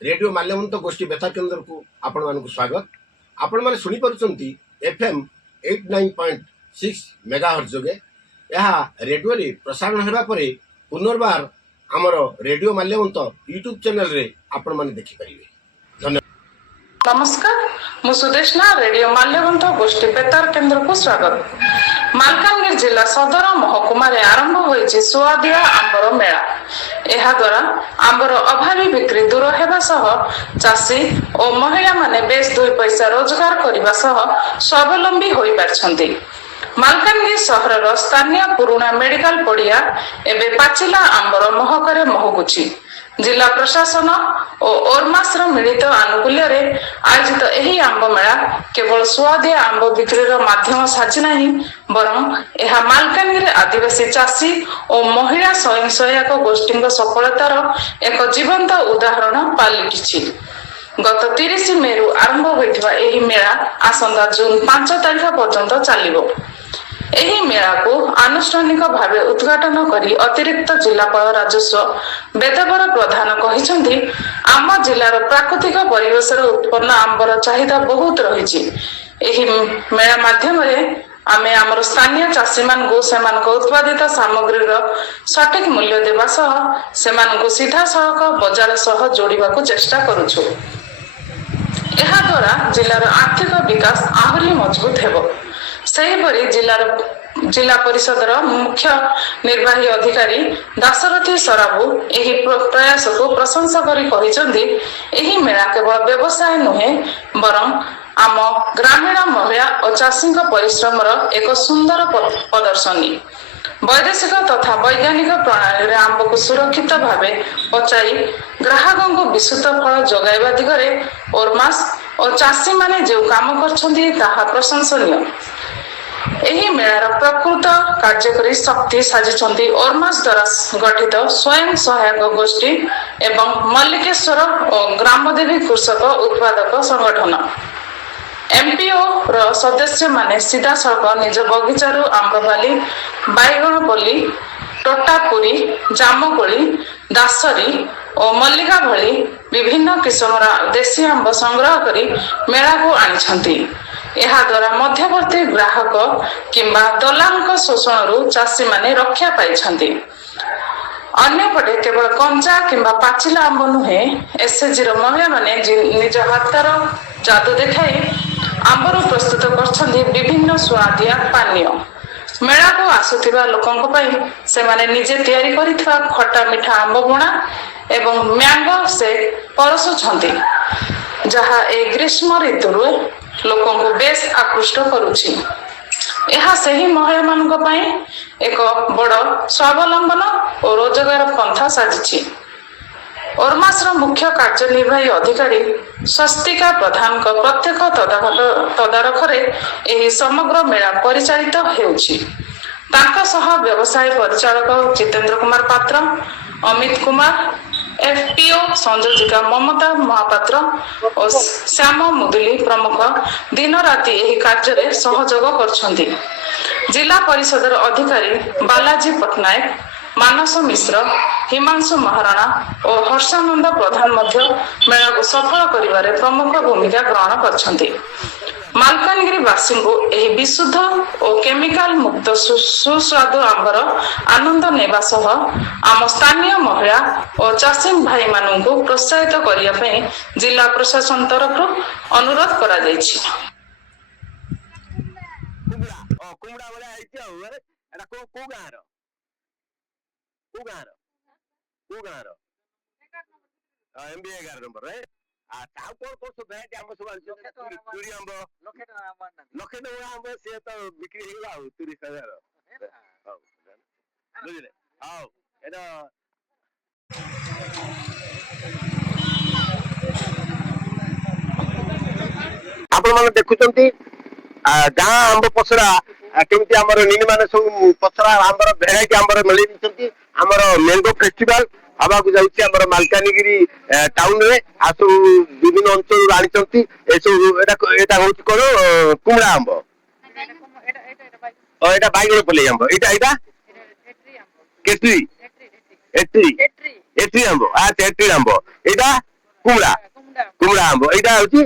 Radio Malyavant गोष्ठी बेतार केन्द्र को आपण मानक स्वागत। आपण माने सुनी पारुचंती एफएम 89.6 मेगाहर्ट्ज जोगे यह रेडियो रे प्रसारण हेबा परे पुनर्बार हमर रेडियो माल्यवंत यूट्यूब चैनल रे आपण माने देखि परिबे। नमस्कार, मु सुदेशना रेडियो माल्यवंत गोष्ठी बेतार केन्द्र को स्वागत। मालकानगिरी जिला सदर महकुमा आरंभ होइछि सुआदिया आंबर मेला। एहा द्वारा आंबर अभावी बिक्री दूर हेबा सह चाषी और महिला माने बेस दुई पैसा रोजगार करबा सह स्वावलंबी होई पारछंती। मालकानगिरी सहरर स्थानीय पुराना मेडिकल पड़िया एबे पाचिला आंबर महकरे महकुछि। जिला प्रशासन और ओरमासर मिलित आनुकूल्य आयोजित एही आंब मेला केवल सुआदिया आंब बिक्रीर माध्यम साजी नाही बरं यह मालकानगिरी आदिवासी चाषी और महिला स्वयं सहायक गोष्ठी सफलतार एक जीवंत उदाहरण पालटिछि। गत 30 मेरु आरंभ होइथिबा एही मेला आसंता जून 5 तारिख पर्यंत चलिबो। एही मेला को आनुष्ठानिक भावे उद्घाटन करी अतिरिक्त जिलापाल राजस्व बेदबर प्रधान कहिसंती आम जिलार प्राकृतिक परिवेश उत्पन्न आंबर चाहिदा बहुत रहिछि। एही मेला माध्यम आमे आमर स्थानीय चाषी मान को सेमान को उत्पादित सामग्रीर सठिक मूल्य देबा सह सेमान को सीधा सड़क बाजार सह जोड़िबा को चेष्टा करूछु। एहा द्वारा जिलार आर्थिक विकास आहुरी मजबूत हेबो। सेहीपरि जिला परिषदर मुख्य निर्वाही अधिकारी दाशरथी सराबू एही प्रयास को प्रशंसा करी कहिसंती एही मेला केवल व्यवसाय नुहे बरं आम ग्रामीण महिला और चाषी परिश्रमर एक सुंदर प्रदर्शनी। वैदेशिक तथा वैज्ञानिक प्रणाली आंब को सुरक्षित भावे पचाई ग्राहकों को विशुद्ध फल जगाइबा दिगरे ओरमास और चाषी माने जो काम करछंती ताहा प्रशंसनीय। एही मेलार प्रकृत कार्यकारी शक्ति साजिछंती ओरमास द्वारा गठित स्वयं सहायक गोष्ठी एवं मल्लिकेश्वर और ग्रामदेवी कृषक उत्पादक संगठन। एमपीओ रो सदस्य माने सीधा सड़क निज बगीचारू आंबबाली बैगणपल्ली टोटापुरी जामकोली दासरी और मल्लिका भली विभिन्न किस्मर देशी आंब संग्रह करी मेला को आनिछंती। एहा द्वारा मध्यवर्ती ग्राहक किंबा दलालक शोषण चाषी माने रक्षा पाइछंती। अन्यपटे केवल कंचा किंबा पाचिला आंब नुहे एसएचजी रो महिला माने निज हाथर जादू देखाई आंबरू प्रस्तुत करछंती विभिन्न स्वादिया पानीय। मेला को आसुथिबा लोकंक पई से माने निजे तयारी करिथबा खट्टा मिठा आंब बुणा एवं मैंगो से परसुछंती जहा ए ग्रीष्म ऋतुरु लोकों को बेस आकृष्ट करुछि। यह सही महिला मानक पई एक बड़ स्वावलंबन और रोजगार पंथा साजिछि। ओरमासर मुख्य कार्यनिर्वाही अधिकारी स्वस्तिका प्रधान प्रत्यक्ष तदारखरे एही समग्र मेला परिचालित हेउछि। तांका सह व्यवसाय परिचालक जितेंद्र कुमार पात्र, अमित कुमार, एफपीओ संयोजिका ममता महापात्र और श्याम मुदुली प्रमुख दिन राति एही कार्य सहयोग करछंती। जिला परिषदर अधिकारी बालाजी पटनायक, मानस मिश्र, हिमांशु महाराणा और हर्षानंद प्रधान मध्य मेला को सफल करिबारे प्रमुख भूमिका ग्रहण करछंती। मालकानगिरी वासी को एही विशुद्ध और केमिकल मुक्त सुस्वादु आंबर आनंद नेबा सह आम स्थानीय महिला और चाषी भाई मानन को प्रोत्साहित करिया पई जिला प्रशासन तरफ अनुरोध करा जायछि। कुमड़ा वाला आइछ एटा को गाँर एमबी 11 नंबर रे आ ताऊ कोन भेट आंब सब तुरी आंब लखे टका आंब से तो बिक्री हेला 30,000 हां बुझले हां एटा आपण माने देखुचंती गाँ आंब पसरा केमती आमर नीनी माने सब पसरा आंबर भेराइटी आंबर मिली दिसंती। आमर मैंगो फेस्टिवल हवा को जाउची आमर मालकानगिरी टाउन रे आसु विभिन्न अंचल आनिचंती एसो एटा होची कोन कुमड़ा आंब एटा बाइगण पले आंब एटा केट्री एट्री आंब आ एट्री आंब एटा କୁମଡ଼ା କୁମଡ଼ା ଆମ୍ବ ଏଇଟା ହଉଛି